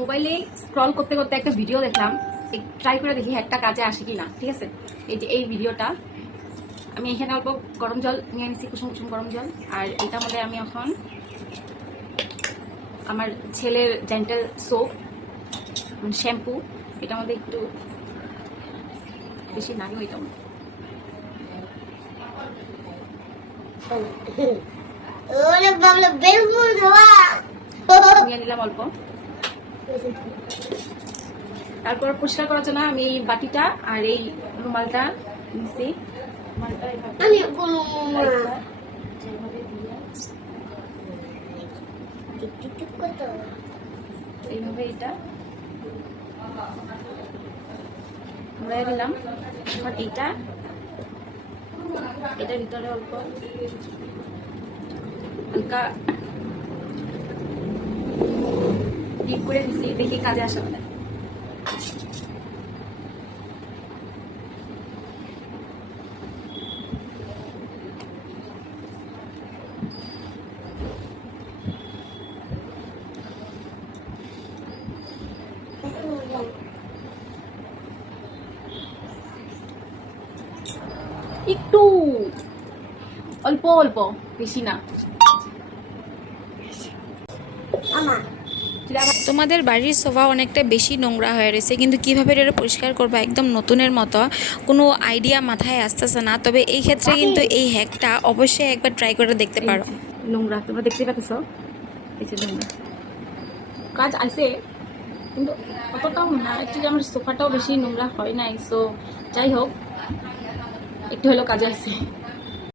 মোবাইলে স্ক্রল করতে করতে একটা ভিডিও দেখলাম, ট্রাই করে দেখি একটা কাজে আসে কি না। ঠিক আছে, এই যে এই ভিডিওটা আমি এখানে অল্প গরম জল নিয়ে নিচ্ছি, কুসুম কুসুম গরম জল। আর এটার মধ্যে আমি এখন আমার ছেলের জেন্টাল সোপ শ্যাম্পু এটার মধ্যে একটু বেশি নাড়িও এটা নিয়ে নিলাম অল্প। তারপর পরিষ্কার করার জন্য আমি এই বাটিটা আর এই রুমালটা নিচ্ছি। এইভাবে এটা ঘুরাই দিলাম। এখন এটার ভিতরে অল্প হালকা ডিপ করে দিচ্ছি, দেখি কাজে আসে বলে। একটু অল্প অল্প, বেশি না। তোমাদের বাড়ির সোফা অনেকটা বেশি নোংরা হয়ে রয়েছে, কিন্তু কীভাবে এটা পরিষ্কার করবা একদম নতুনের মতো কোনো আইডিয়া মাথায় আসতেছে না। তবে এই ক্ষেত্রে কিন্তু এই হ্যাকটা অবশ্যই একবার ট্রাই করে দেখতে পারো। নোংরা তোমরা দেখতে পাচ্ছ, এই যে নোংরা কাজ আছে, কিন্তু অতটাও না। অ্যাকচুয়ালি আমার সোফাটাও বেশি নোংরা হয় নাই, সো যাই হোক একটু হলেও কাজে আছে।